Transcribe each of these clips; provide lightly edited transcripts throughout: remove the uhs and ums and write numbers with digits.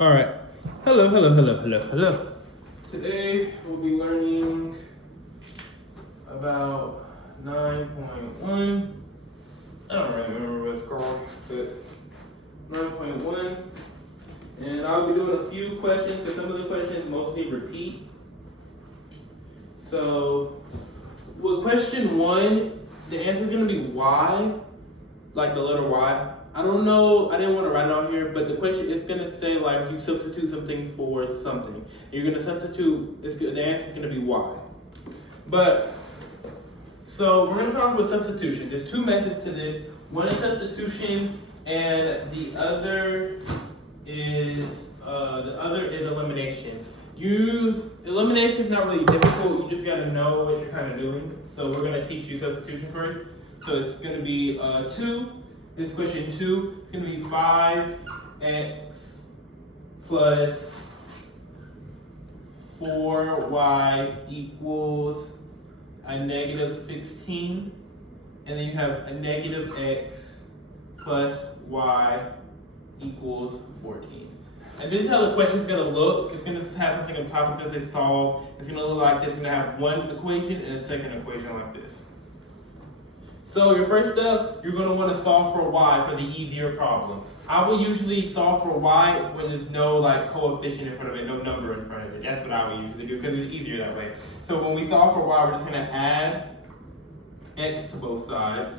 All right. Hello. Today we'll be learning about 9.1. I don't really remember what it's called, but 9.1. And I'll be doing a few questions, because some of the questions mostly repeat. So, with question 1, the answer is going to be Y, like the letter Y. I don't know, I didn't want to write it out here, but the question is going to say, like, you substitute something for something. You're going to substitute, the answer is going to be Y. But, so we're going to start off with substitution. There's 2 methods to this. One is substitution, and the other is elimination. Elimination is not really difficult. You just got to know what you're kind of doing. So we're going to teach you substitution first. So it's going to be 2. This question 2 is going to be 5x plus 4y equals a negative 16. And then you have a negative x plus y equals 14. And this is how the question is going to look. It's going to have something on top. It's going to say solve. It's going to look like this. It's going to have one equation and a second equation like this. So your first step, you're going to want to solve for y for the easier problem. I will usually solve for y when there's no like coefficient in front of it, no number in front of it. That's what I would usually do because it's easier that way. So when we solve for y, we're just going to add x to both sides.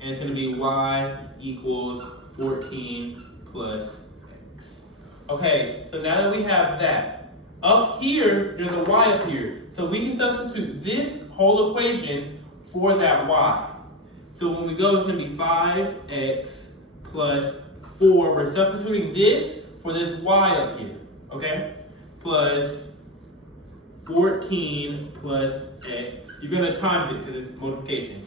And it's going to be y equals 14 plus x. Okay, so now that we have that, up here, there's a y up here. So we can substitute this whole equation for that y. So when we go, it's going to be 5x plus 4. We're substituting this for this y up here, okay? Plus 14 plus x. You're going to times it because it's multiplication.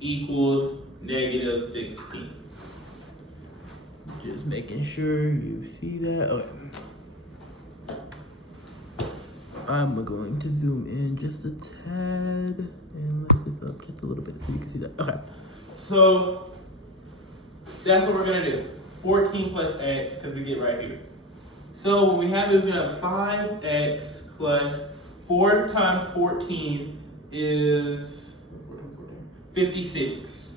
Equals negative 16. Just making sure you see that. Okay. I'm going to zoom in just a tad and lift this up just a little bit so you can see that. Okay. So that's what we're going to do. 14 plus x because we get right here. So what we have is we're going to have 5x plus 4 times 14 is 56.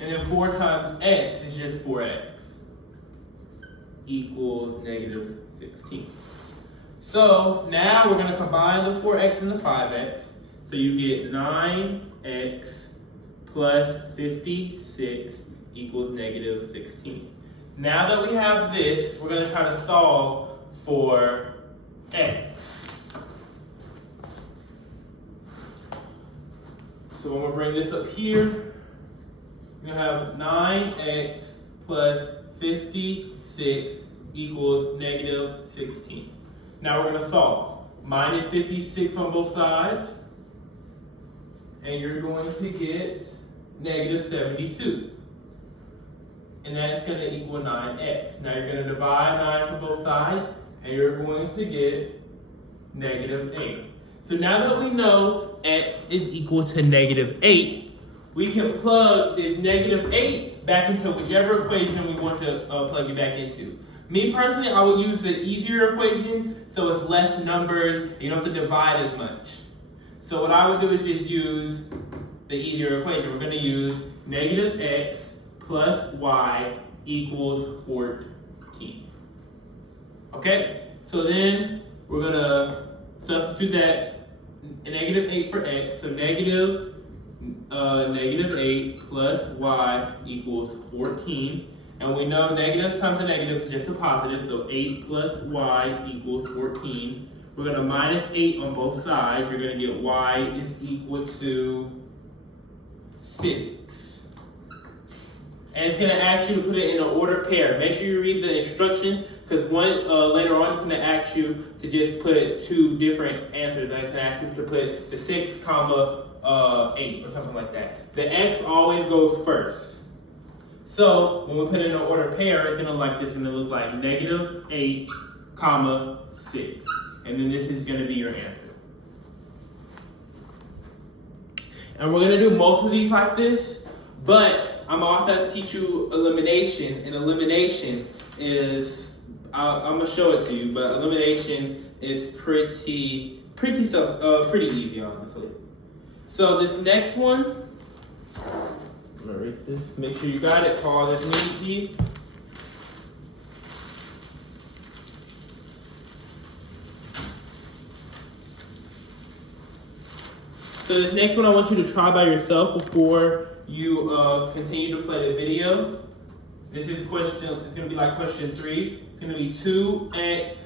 And then 4 times x is just 4x equals negative 16. So now we're going to combine the 4x and the 5x. So you get 9x plus 56 equals negative 16. Now that we have this, we're going to try to solve for x. So when we bring this up here, we're going to have 9x plus 56 equals negative 16. Now we're going to solve. Minus 56 on both sides. And you're going to get negative 72. And that's going to equal 9x. Now you're going to divide 9 from both sides. And you're going to get negative 8. So now that we know x is equal to negative 8, we can plug this negative 8 back into whichever equation we want to plug it back into. Me personally, I would use the easier equation so it's less numbers, you don't have to divide as much. So what I would do is just use the easier equation. We're going to use negative x plus y equals 14. Okay, so then we're going to substitute that negative 8 for x. So negative 8 plus y equals 14. And we know negative times a negative is just a positive, so 8 plus y equals 14. We're going to minus 8 on both sides. You're going to get y is equal to 6. And it's going to ask you to put it in an ordered pair. Make sure you read the instructions, because later on it's going to ask you to just put 2 different answers. And it's going to ask you to put the 6, comma 8 or something like that. The x always goes first. So when we put it in an ordered pair, it's going to look like this. It's going to look like negative 8, comma 6. And then this is going to be your answer. And we're going to do most of these like this, but I'm also going to teach you elimination, and elimination is, I'm going to show it to you, but elimination is pretty easy, honestly. So this next one, I'm going to erase this, make sure you got it, pause if need be. So this next one I want you to try by yourself before you continue to play the video. This is question, it's going to be like question 3. It's going to be 2x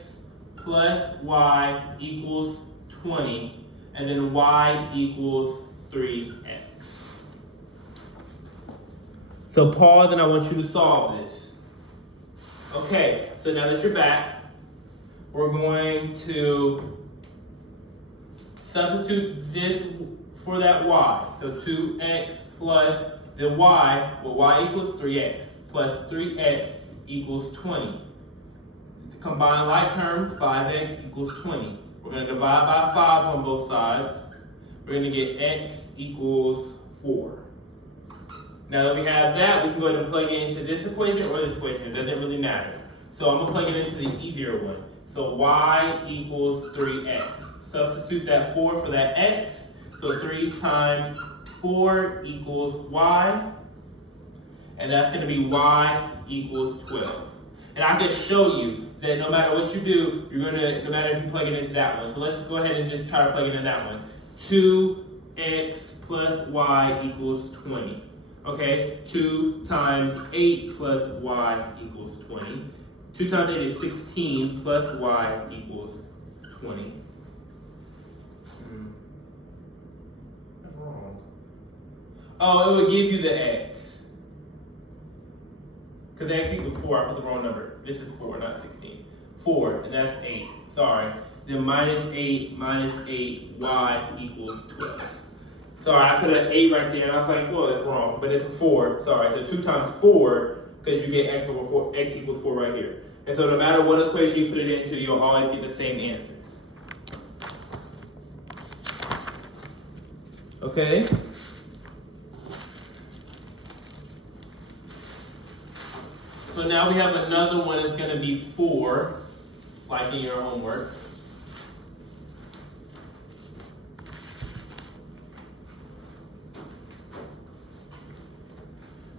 plus y equals 20, and then y equals 3x. So pause and I want you to solve this. Okay, so now that you're back, we're going to substitute this for that y. So 2x plus the y, well, y equals 3x, plus 3x equals 20. Combine like terms, 5x equals 20. We're going to divide by 5 on both sides. We're going to get x equals 4. Now that we have that, we can go ahead and plug it into this equation or this equation. It doesn't really matter. So I'm going to plug it into the easier one. So y equals 3x. Substitute that 4 for that x. So 3 times 4 equals y. And that's going to be y equals 12. And I can show you that no matter what you do, you're going to, no matter if you plug it into that one. So let's go ahead and just try to plug it in that one. 2x plus y equals 20. Okay, 2 times 8 plus y equals 20. 2 times 8 is 16 plus y equals 20. That's wrong. Oh, it would give you the x. Because x equals 4, I put the wrong number. This is 4, not 16. 4, and that's 8. Sorry. Then minus 8 minus 8, y equals 12. Sorry, I put an 8 right there, and I was like, well, that's wrong. But it's a 4. Sorry, so 2 times 4, because you get x over 4, x equals 4 right here. And so no matter what equation you put it into, you'll always get the same answer. Okay? So now we have another one that's going to be 4, like in your homework.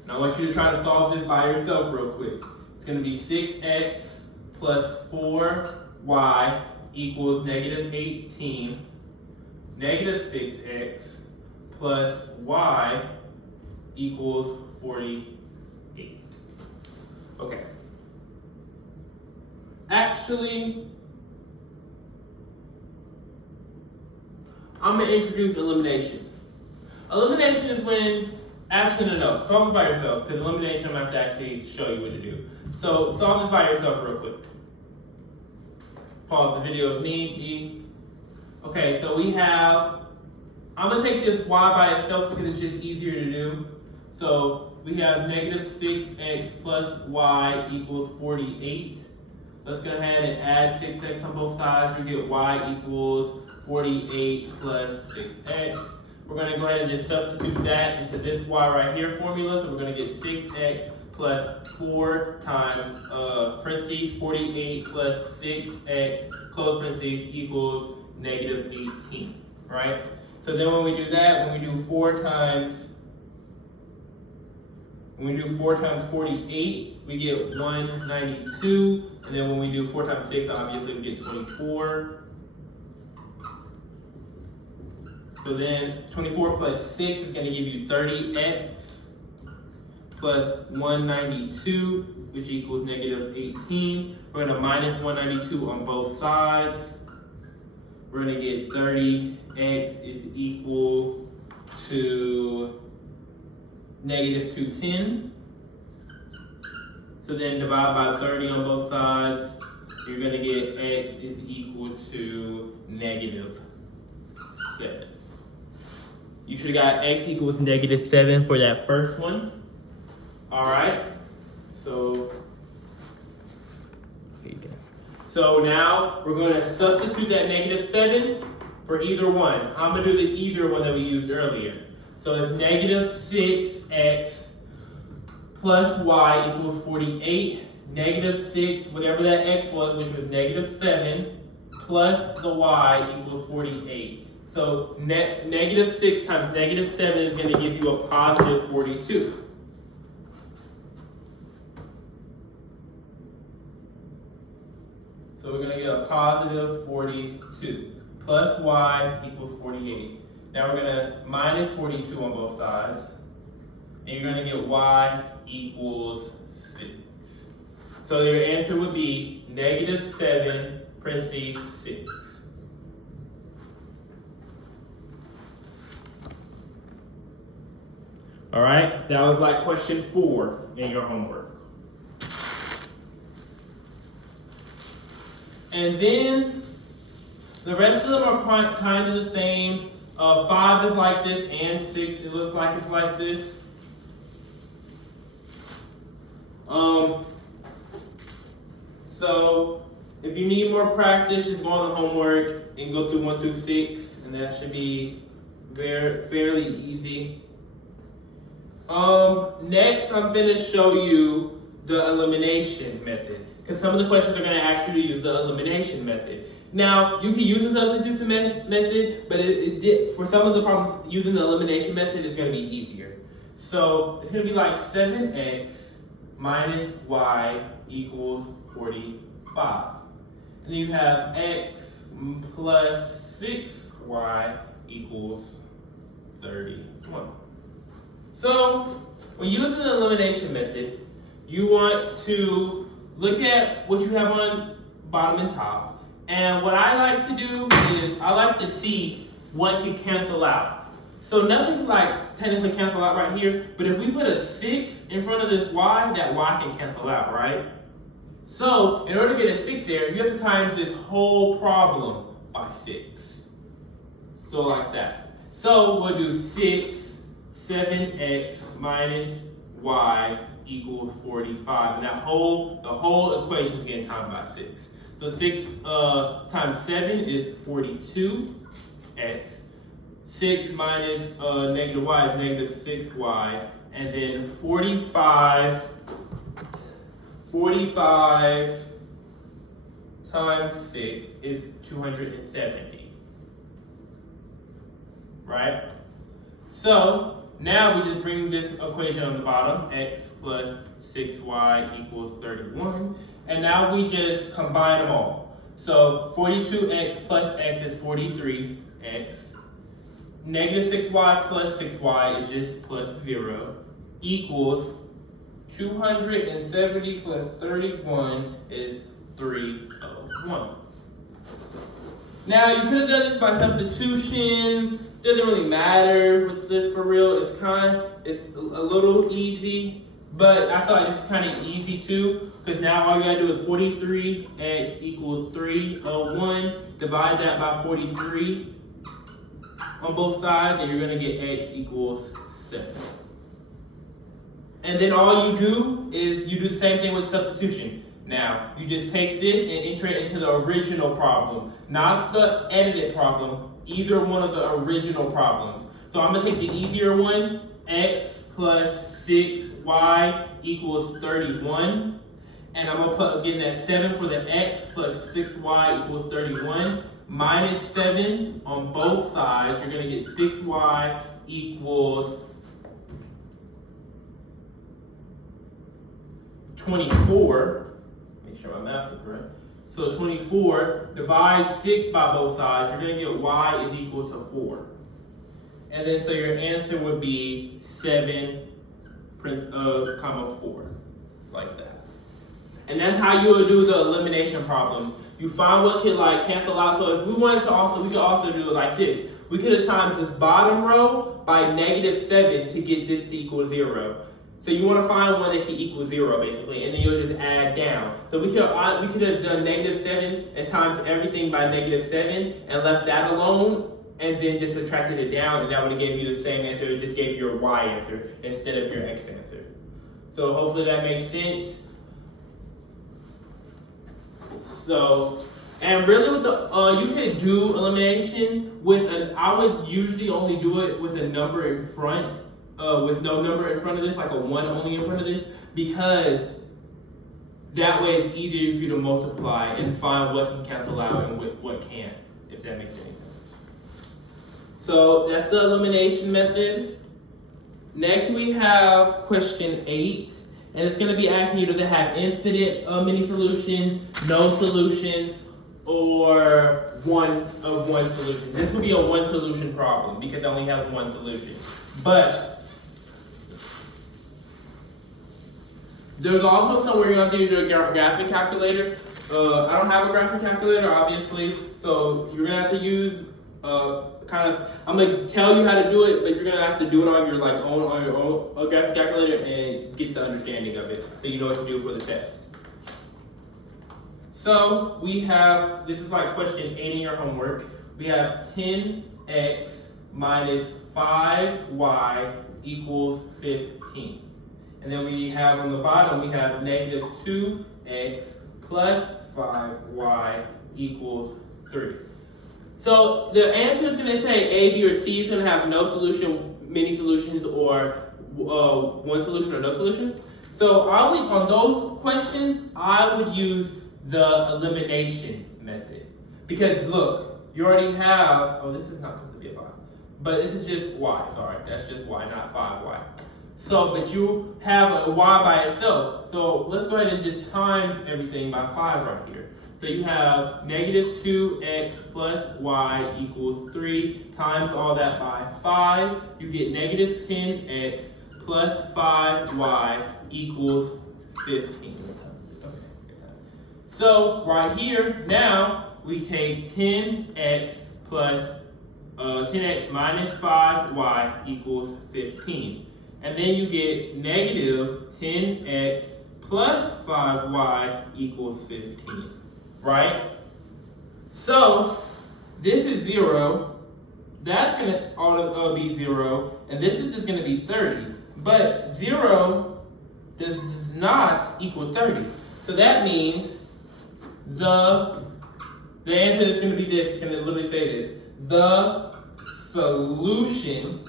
Now I want you to try to solve this by yourself real quick. It's going to be 6x plus 4y equals negative 18. Negative 6x plus y equals 48. Okay. Actually, I'm going to introduce elimination. Elimination is when, actually no, solve it by yourself, because elimination I'm going to have to actually show you what to do. So solve this by yourself real quick. Pause the video if need be. Okay, so we have, I'm going to take this y by itself because it's just easier to do. So we have negative 6x plus y equals 48. Let's go ahead and add 6x on both sides. You get y equals 48 plus 6x. We're going to go ahead and just substitute that into this y right here formula. So we're going to get 6x plus 4 times parentheses 48 plus 6x close parentheses equals negative 18, right? So then when we do that, when we do 4 times 48, we get 192, and then when we do 4 times 6, obviously we get 24. So then 24 plus 6 is going to give you 30x plus 192, which equals negative 18. We're going to minus 192 on both sides. We're going to get 30x is equal to negative 210. So then divide by 30 on both sides. You're going to get x is equal to negative 7. You should have got x equals negative 7 for that first one. All right. So now we're going to substitute that negative 7 for either one. I'm going to do the either one that we used earlier. So it's negative 6x plus y equals 48, negative 6, whatever that x was, which was negative 7, plus the y equals 48. So negative 6 times negative 7 is going to give you a positive 42. So we're going to get a positive 42 plus y equals 48. Now we're going to minus 42 on both sides. And you're going to get y equals 6. So your answer would be negative 7 parentheses 6. All right, that was like question 4 in your homework. And then the rest of them are kind of the same. 5 is like this, and 6, it looks like it's like this. So if you need more practice, just go on the homework and go through 1 through 6, and that should be fairly easy. Next, I'm going to show you the elimination method, because some of the questions are going to ask you to use the elimination method. Now, you can use the substitution method, but for some of the problems, using the elimination method is going to be easier. So it's going to be like 7x minus y equals 45. And then you have x plus 6y equals 31. So when using the elimination method, you want to look at what you have on bottom and top. And what I like to do is I like to see what can cancel out. So nothing's like technically cancel out right here, but if we put a 6 in front of this y, that y can cancel out, right? So in order to get a 6 there, you have to times this whole problem by 6. So like that. So we'll do 6, 7x minus y equals 45. And the whole equation is getting times by 6. So 6 times 7 is 42x. 6 minus negative y is negative 6y. And then 45 times 6 is 270. Right? So now we just bring this equation on the bottom, x plus 6y equals 31. And now we just combine them all. So 42x plus x is 43x. Negative 6y plus 6y is just plus 0 equals 270 plus 31 is 301. Now you could have done this by substitution. Doesn't really matter with this for real. It's a little easy, but I thought it's kind of easy too, because now all you gotta do is 43x equals 301. Divide that by 43 on both sides, and you're gonna get x equals 7. And then all you do is you do the same thing with substitution. Now, you just take this and enter it into the original problem, not the edited problem, either one of the original problems. So I'm gonna take the easier one, x plus 6y equals 31. And I'm gonna put, again, that 7 for the x plus 6y equals 31. Minus 7 on both sides, you're gonna get 6y equals 24. Make sure my math is correct. So 24, divide 6 by both sides, you're gonna get y is equal to 4. And then so your answer would be 7, 4, like that. And that's how you would do the elimination problem. You find what can like cancel out. So if we wanted to also, we could also do it like this. We could have times this bottom row by negative 7 to get this to equal 0. So you want to find one that can equal 0 basically, and then you'll just add down. So we could have done negative 7 and times everything by negative 7 and left that alone, and then just subtracted it down, and that would have given you the same answer. It just gave you your y answer instead of your x answer. So hopefully that makes sense. So, and really with the, you could do elimination with I would usually only do it with a number in front with no number in front of this, like a 1 only in front of this, because that way it's easier for you to multiply and find what can cancel out and what can't, if that makes any sense. So that's the elimination method. Next we have question 8, and it's going to be asking you, does it have infinite many solutions, no solutions, or one solution? This would be a one solution problem because it only has one solution. But there's also somewhere you're going to have to use your graphic calculator. I don't have a graphic calculator, obviously, so you're going to have to use I'm going to tell you how to do it, but you're going to have to do it on your own graphic calculator and get the understanding of it so you know what to do for the test. So we have, this is like question 8 in your homework. We have 10x minus 5y equals 15. And then we have on the bottom, we have negative 2x plus 5y equals 3. So the answer is going to say A, B, or C. It's going to have no solution, many solutions, or one solution or no solution. So on those questions, I would use the elimination method. Because look, you already have, this is not supposed to be a 5, but this is just y, sorry, that's just y, not 5y. So, but you have a y by itself. So let's go ahead and just times everything by 5 right here. So you have negative 2x plus y equals 3 times all that by 5. You get negative 10x plus 5y equals 15. So right here, now we take 10x plus 10x minus 5y equals 15. And then you get negative 10x plus 5y equals 15. Right? So this is 0. That's going to be 0. And this is just going to be 30. But 0 does not equal 30. So that means the answer is going to be this. It's going to literally say this. The solution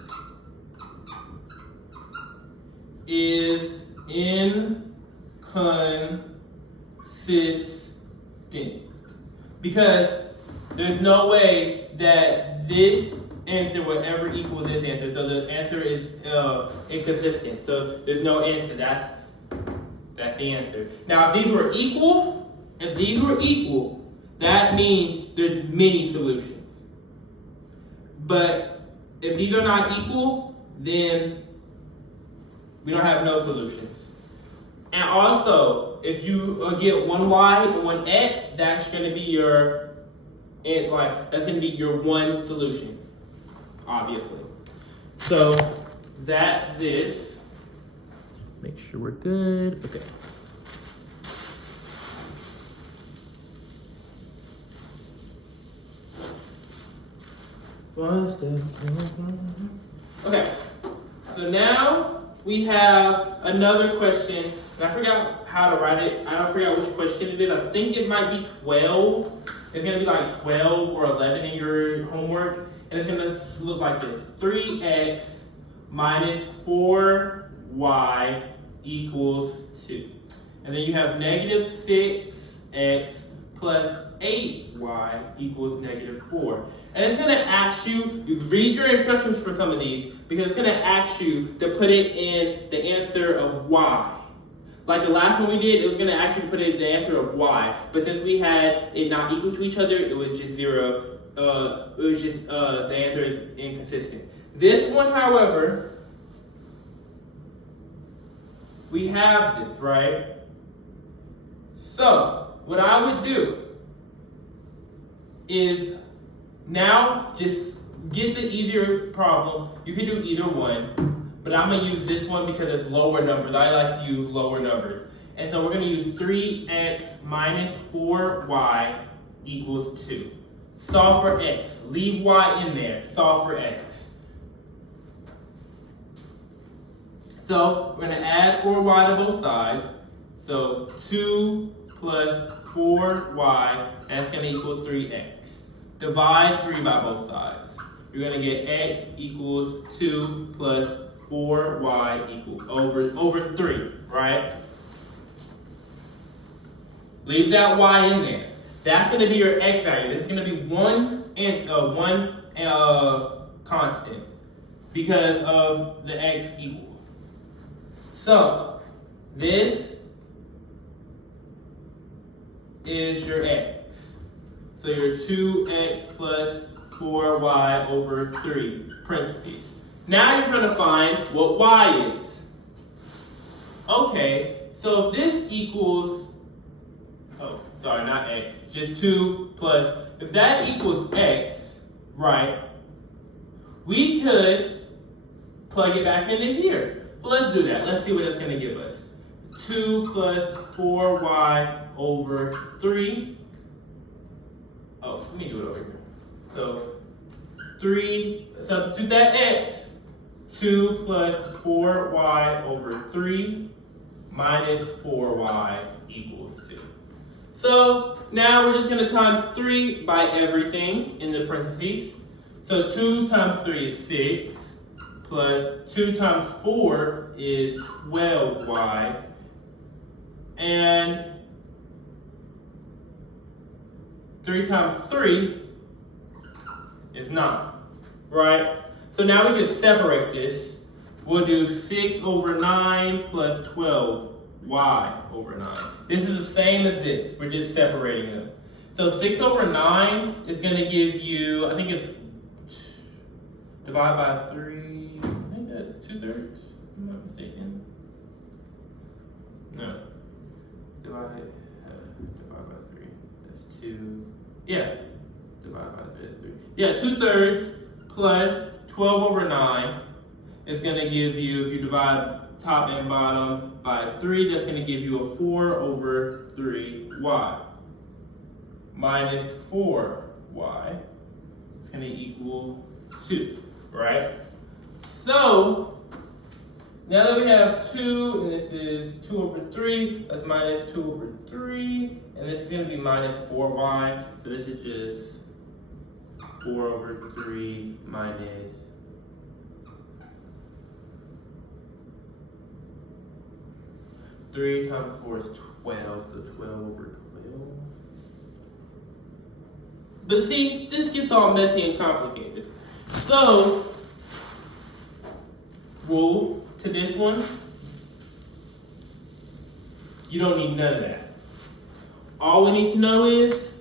is inconsistent. Because there's no way that this answer will ever equal this answer. So the answer is inconsistent. So there's no answer. That's the answer. Now if these were equal, that means there's many solutions. But if these are not equal, then we don't have no solutions. And also, if you get one y and one x, that's going to be your one solution, obviously. So that's this. Make sure we're good. Okay. Okay. So now we have another question. And I forgot how to write it. I don't forget which question it is. I think it might be 12. It's going to be like 12 or 11 in your homework. And it's going to look like this. 3x minus 4y equals 2. And then you have negative 6x plus 8y equals negative 4. And it's going to ask you read your instructions for some of these, because it's going to ask you to put it in the answer of y. Like the last one we did, it was going to ask you to put in the answer of y. But since we had it not equal to each other, it was just 0. The answer is inconsistent. This one, however, we have this, right? So what I would do is now just get the easier problem. You can do either one, but I'm going to use this one because it's lower numbers. I like to use lower numbers. And so we're going to use 3x minus 4y equals 2. Solve for x. Leave y in there. Solve for x. So we're going to add 4y to both sides. So 2 plus 4y, that's going to equal 3x. Divide 3 by both sides. You're going to get x equals 2 plus 4y equals over 3, right? Leave that y in there. That's going to be your x value. This is going to be one constant because of the x equals. So this is your x. So your 2x plus 4y over 3, parentheses. Now you're trying to find what y is. Okay, so if this equals, sorry, not x, just 2 plus, if that equals x, right, we could plug it back into here. So let's do that. Let's see what it's going to give us. 2 plus 4y over 3. Oh, let me do it over here. So 3, substitute that x. 2 plus 4y over 3 minus 4y equals 2. So now we're just going to times 3 by everything in the parentheses. So 2 times 3 is 6, plus 2 times 4 is 12y, and 3 times 3 is 9, right? So now we can separate this. We'll do 6 over 9 plus 12y over 9. This is the same as this. We're just separating them. So 6 over 9 is going to give you, I think it's divide by 3, I think that's 2/3, if I'm not mistaken. No. Divide by 3, that's 2. Yeah, divide by 3, that's 3. Yeah, 2/3 plus 12 over 9 is going to give you, if you divide top and bottom by 3, that's going to give you a 4 over 3y minus 4y. It's going to equal 2, right? So, now that we have 2, and this is 2 over 3, that's minus 2 over 3, and this is going to be minus 4y, so this is just 4 over 3 minus 3 times 4 is 12, so 12 over 12. But see, this gets all messy and complicated. So, rule to this one, you don't need none of that. All we need to know is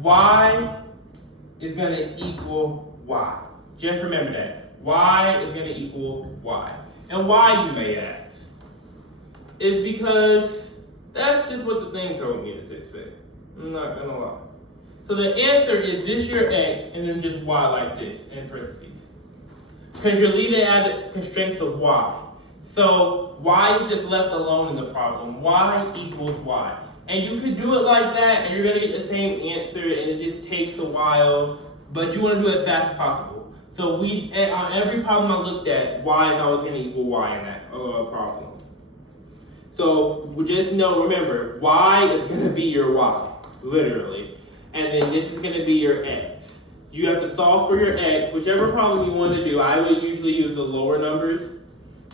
y is going to equal y. Just remember that. Y is going to equal y. And why, you may ask, is because that's just what the thing told me to say. I'm not going to lie. So the answer is this your x and then just y like this in parentheses. Because you're leaving it as the constraints of y. So y is just left alone in the problem. Y equals y. And you could do it like that and you're going to get the same answer and it just takes a while. But you want to do it as fast as possible. So on every problem I looked at, y is always going to equal y in that problem. So we just know, remember, y is going to be your y, literally. And then this is going to be your x. You have to solve for your x, whichever problem you want to do. I would usually use the lower numbers,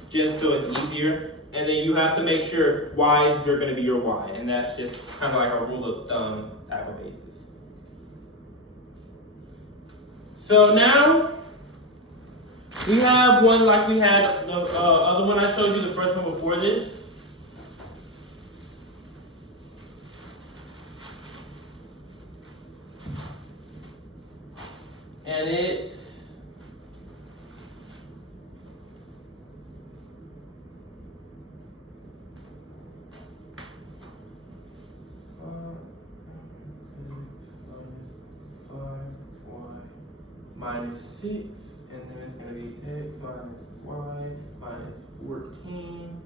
just so it's easier. And then you have to make sure y is going to be your y. And that's just kind of like a rule of thumb type of basis. So now, we have one like we had the other one I showed you, the first one before this. And it's minus 6, and then it's going to be x minus y minus 14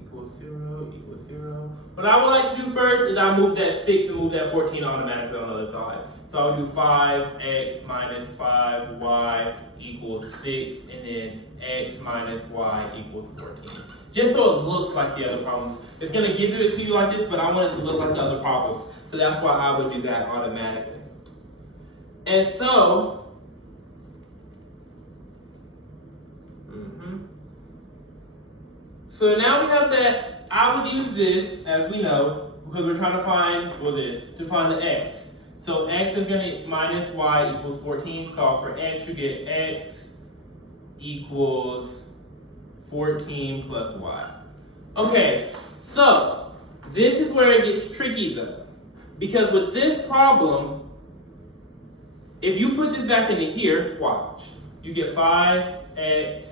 equals 0. What I would like to do first is I move that 6 and move that 14 automatically on the other side. So I'll do 5x minus 5y equals 6, and then x minus y equals 14. Just so it looks like the other problems. It's going to give it to you like this, but I want it to look like the other problems. So that's why I would do that automatically. And so, So now we have that. I would use this, as we know, because we're trying to find, well, to find the x. So x is going to minus y equals 14. Solve for x, you get x equals 14 plus y. Okay, so this is where it gets tricky though. Because with this problem, if you put this back into here, watch. You get 5x,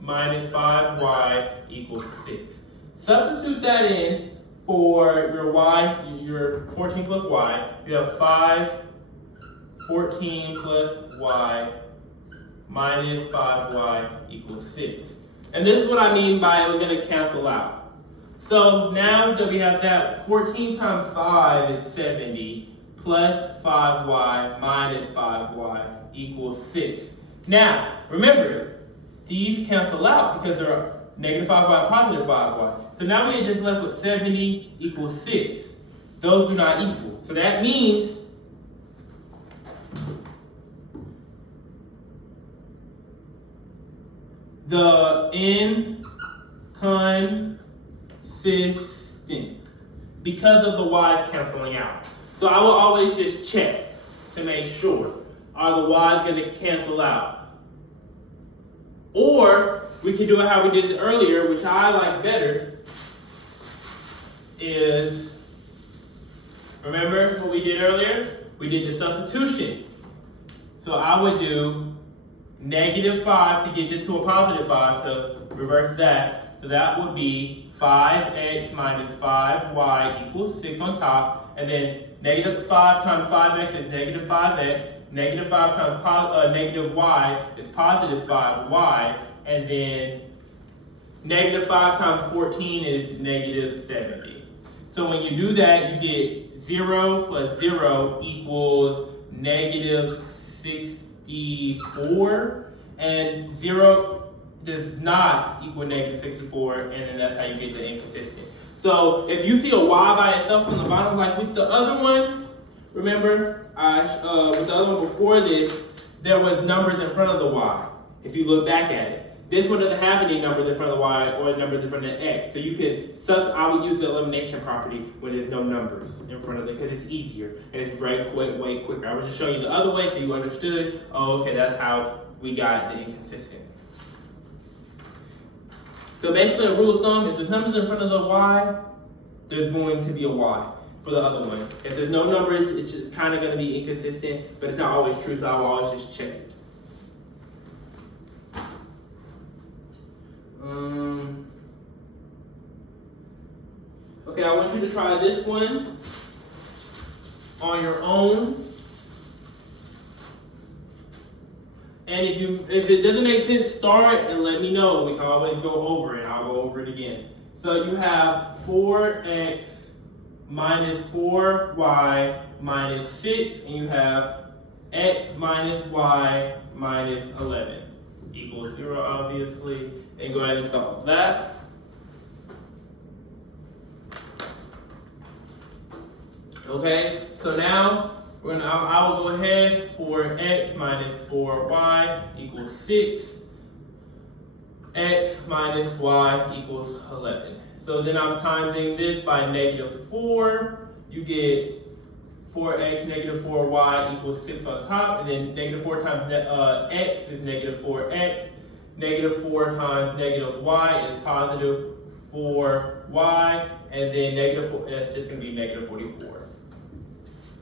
minus 5y equals 6. Substitute that in for your y, your 14 plus y. You have 14 plus y minus 5y equals 6. And this is what I mean by it was going to cancel out. So now that we have that, 14 times 5 is 70, plus 5y minus 5y equals 6. Now, remember, these cancel out because they're negative 5y and positive 5y. So now we're just left with 70 equals 6. Those do not equal. So that means the inconsistent because of the y's canceling out. So I will always just check to make sure. Are the y's going to cancel out? Or we can do it how we did it earlier, which I like better, is, remember what we did earlier? We did the substitution. So I would do negative 5 to get this to a positive 5 to reverse that. So that would be 5x minus 5y equals 6 on top. And then negative 5 times 5x is negative 5x. Negative 5 times negative y is positive 5y. And then negative 5 times 14 is negative 70. So when you do that, you get 0 plus 0 equals negative 64. And 0 does not equal negative 64. And then that's how you get the inconsistent. So if you see a y by itself on the bottom, like with the other one, remember, with the other one before this, there was numbers in front of the y, if you look back at it. This one doesn't have any numbers in front of the y or numbers in front of the x. So you could, I would use the elimination property when there's no numbers in front of it because it's easier and it's way quicker. I was just showing you the other way so you understood, oh, okay, that's how we got the inconsistent. So basically a rule of thumb, if there's numbers in front of the y, there's going to be a y. For the other one. If there's no numbers, it's just kind of going to be inconsistent, but it's not always true, so I will always just check it. Okay, I want you to try this one on your own. And if it doesn't make sense, start and let me know. We can always go over it. I'll go over it again. So you have 4x minus 4y minus 6, and you have x minus y minus 11 equals 0, obviously. And go ahead and solve that. Okay, so now I will go ahead for x minus 4y equals 6. X minus y equals 11. So then I'm timesing this by negative 4. You get 4x negative 4y equals 6 on top. And then negative 4 times x is negative 4x. Negative 4 times negative y is positive 4y. And then negative 4, that's just going to be negative 44.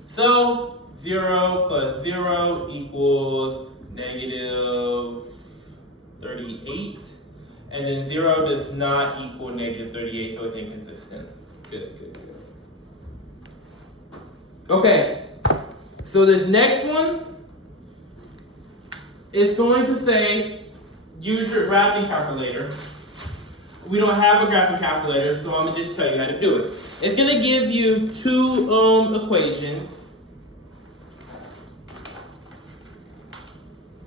So 0 plus 0 equals negative 38. And then 0 does not equal negative 38, so it's inconsistent. Good. Okay, so this next one is going to say, use your graphing calculator. We don't have a graphing calculator, so I'm going to just tell you how to do it. It's going to give you two equations.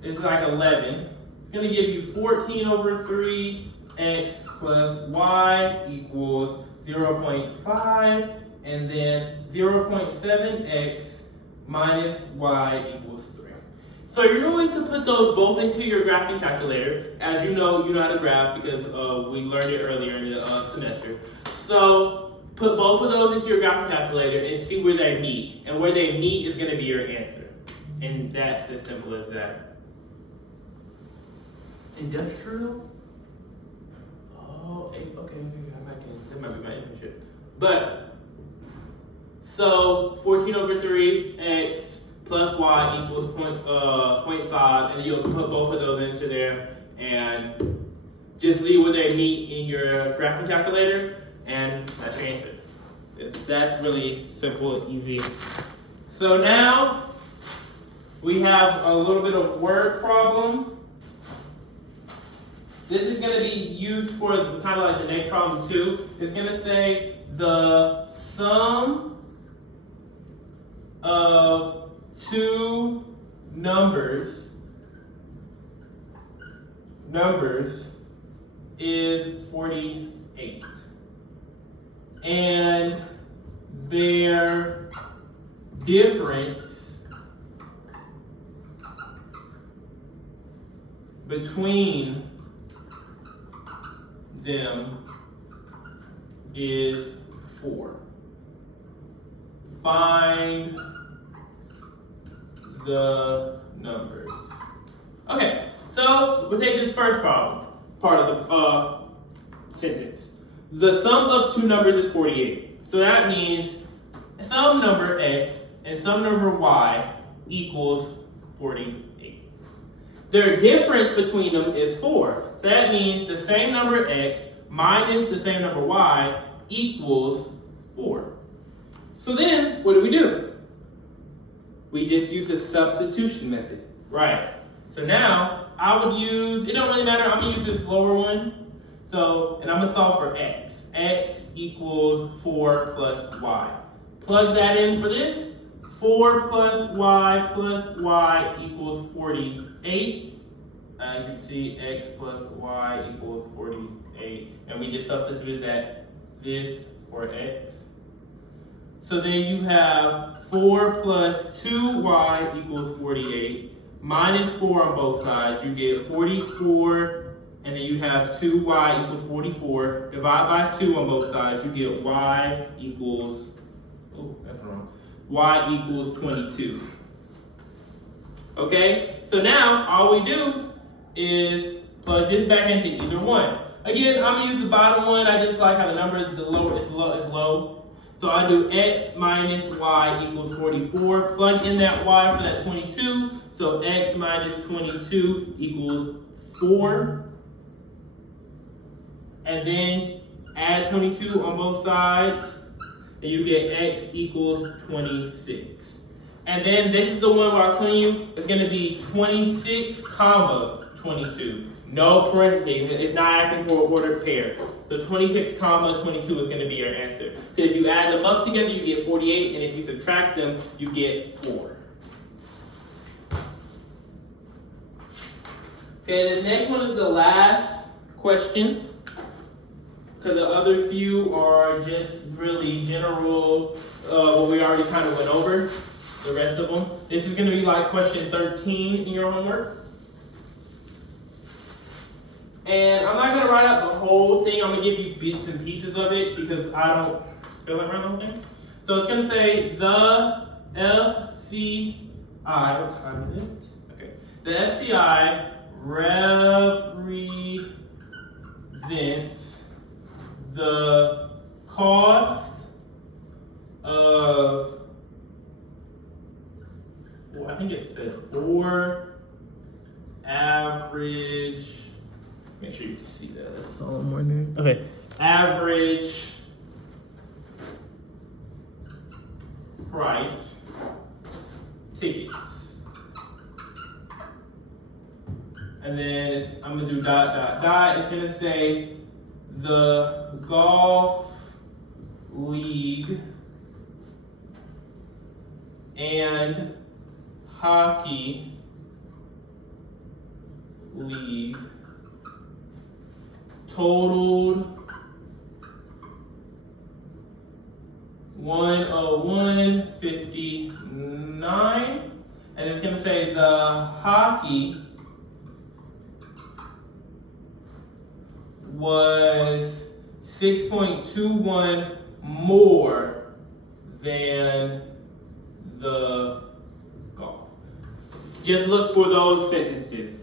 It's like 11. It's going to give you 14 over 3x plus y equals 0.5, and then 0.7x minus y equals 3. So you're going to put those both into your graphing calculator. As you know how to graph because we learned it earlier in the semester. So put both of those into your graphing calculator and see where they meet. And where they meet is going to be your answer. And that's as simple as that. Industrial? Oh, okay. That might be my internship. But, so 14 over 3, x plus y equals 0.5, and you'll put both of those into there, and just leave where they meet in your graphing calculator, and that's your answer. That's really simple and easy. So now, we have a little bit of word problem. This is going to be used for kind of like the next problem too. It's going to say the sum of two numbers is 48. And their difference between them is 4. Find the numbers. Okay, so we'll take this first problem, part of the sentence. The sum of two numbers is 48. So that means some number x and some number y equals 48. Their difference between them is 4. So that means the same number x minus the same number y equals 4. So then, what do? We just use the substitution method, right? So now, I would use, it don't really matter, I'm gonna use this lower one. So, and I'm gonna solve for x. X equals 4 plus y. Plug that in for this. 4 plus y equals 48. As you can see, x plus y equals 48. And we just substituted this for x. So then you have 4 plus 2y equals 48. Minus 4 on both sides. You get 44. And then you have 2y equals 44. Divide by 2 on both sides. You get y equals, oh, that's wrong. Y equals 22. Okay? So now, all we do is plug this back into either one. Again, I'm gonna use the bottom one. I just like how the number is low. So I do x minus y equals 44. Plug in that y for that 22. So x minus 22 equals 4. And then add 22 on both sides. And you get x equals 26. And then this is the one where I was telling you it's going to be 26 comma 22. No parentheses. It's not asking for an ordered pair. So 26 comma 22 is going to be your answer. So if you add them up together, you get 48. And if you subtract them, you get 4. Okay, the next one is the last question. Because the other few are just really general, what we already kind of went over, the rest of them. This is going to be like question 13 in your homework. And I'm not going to write out the whole thing. I'm going to give you bits and pieces of it because I don't feel like writing the whole thing. So it's going to say the FCI, what time is it? Okay. The FCI represents the cost of, I think it says 4 average, make sure you can see that, that's all I'm wondering. Okay, average price tickets. And then I'm gonna do ... It's gonna say the golf league and hockey league totaled $101.59, and it's going to say the hockey was 6.21 more than the golf. Just look for those sentences,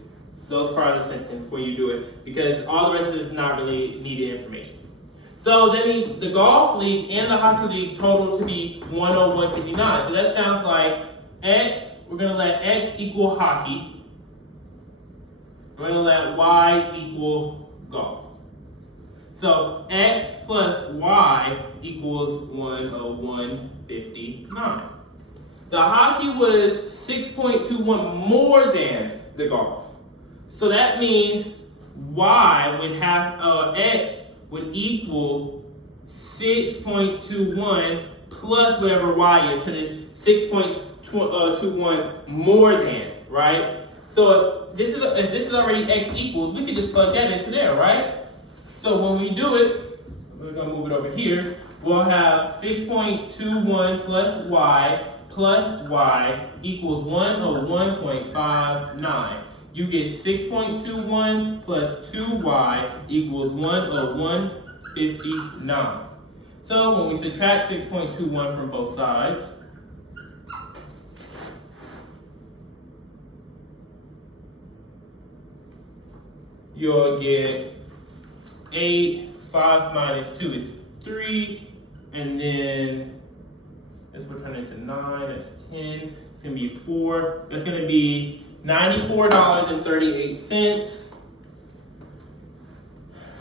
those parts of the sentence where you do it, because all the rest of it is not really needed information. So that means the golf league and the hockey league total to be 101.59. So that sounds like X, we're going to let X equal hockey. We're going to let Y equal golf. So X plus Y equals 101.59. The hockey was 6.21 more than the golf. So that means Y would have, X would equal 6.21 plus whatever Y is, because it's 6.21 more than, right? So if this is already X equals, we could just plug that into there, right? So when we do it, we're going to move it over here. We'll have 6.21 plus Y equals 101.59. You get 6.21 plus 2Y equals 101.59. So when we subtract 6.21 from both sides, you'll get 8, 5 minus 2 is 3, and then this will turn into 9, that's 10, it's going to be 4, that's going to be $94.38.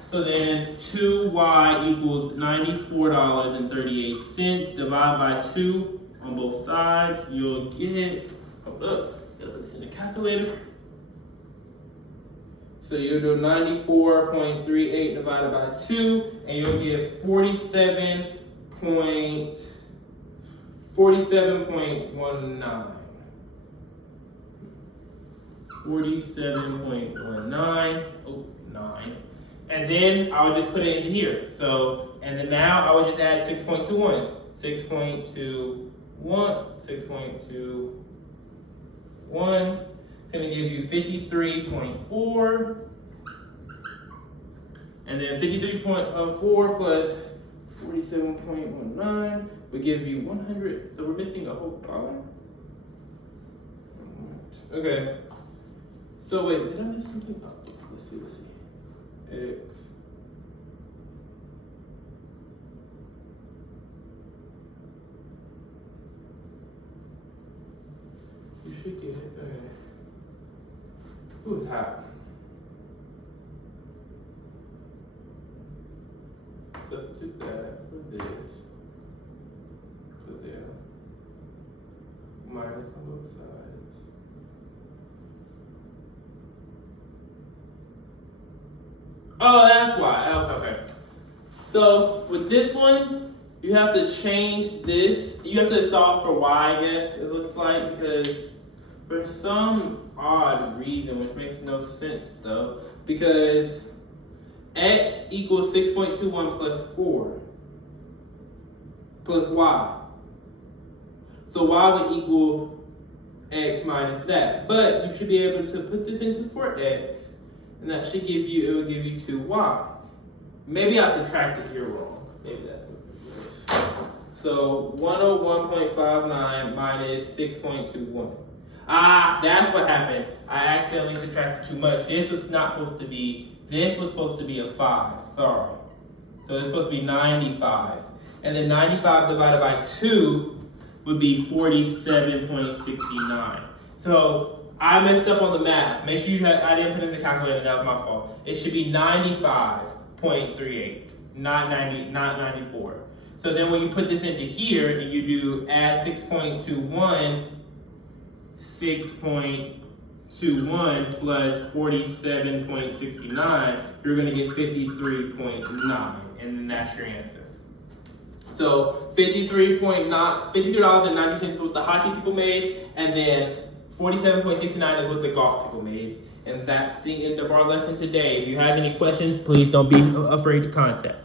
So then 2y equals $94.38. Divide by 2 on both sides, you'll get, hold up, gotta put this in the calculator. So you'll do 94.38 divided by 2, and you'll get 47.19. 47.19, oh, 9. And then I would just put it into here. So, and then now I would just add 6.21. 6.21. It's going to give you 53.4. And then 53.4 plus 47.19 would give you 100. So we're missing a whole dollar. Okay. So wait, did I miss something? Oh, let's see. X. You should get who's hot? Substitute that for this. So there. Minus on both sides. Oh, that's why. Okay. So with this one, you have to change this. You have to solve for y, I guess it looks like, because for some odd reason, which makes no sense though, because x equals 6.21 plus 4 plus y. So y would equal x minus that. But you should be able to put this into for x, and that should give you, it will give you 2y. Maybe I subtracted here wrong. Maybe that's what it is. So 101.59 minus 6.21. Ah, that's what happened. I accidentally subtracted too much. This was supposed to be a 5, sorry. So it's supposed to be 95. And then 95 divided by 2 would be 47.69. So I messed up on the math. Make sure I didn't put in the calculator, that was my fault. It should be 95.38, not 94. So then when you put this into here and you do add 6.21 plus 47.69, you're gonna get 53.9, and then that's your answer. So $53.90 is what the hockey people made, and then 47.69 is what the golf people made. And that's the end of our lesson today. If you have any questions, please don't be afraid to contact.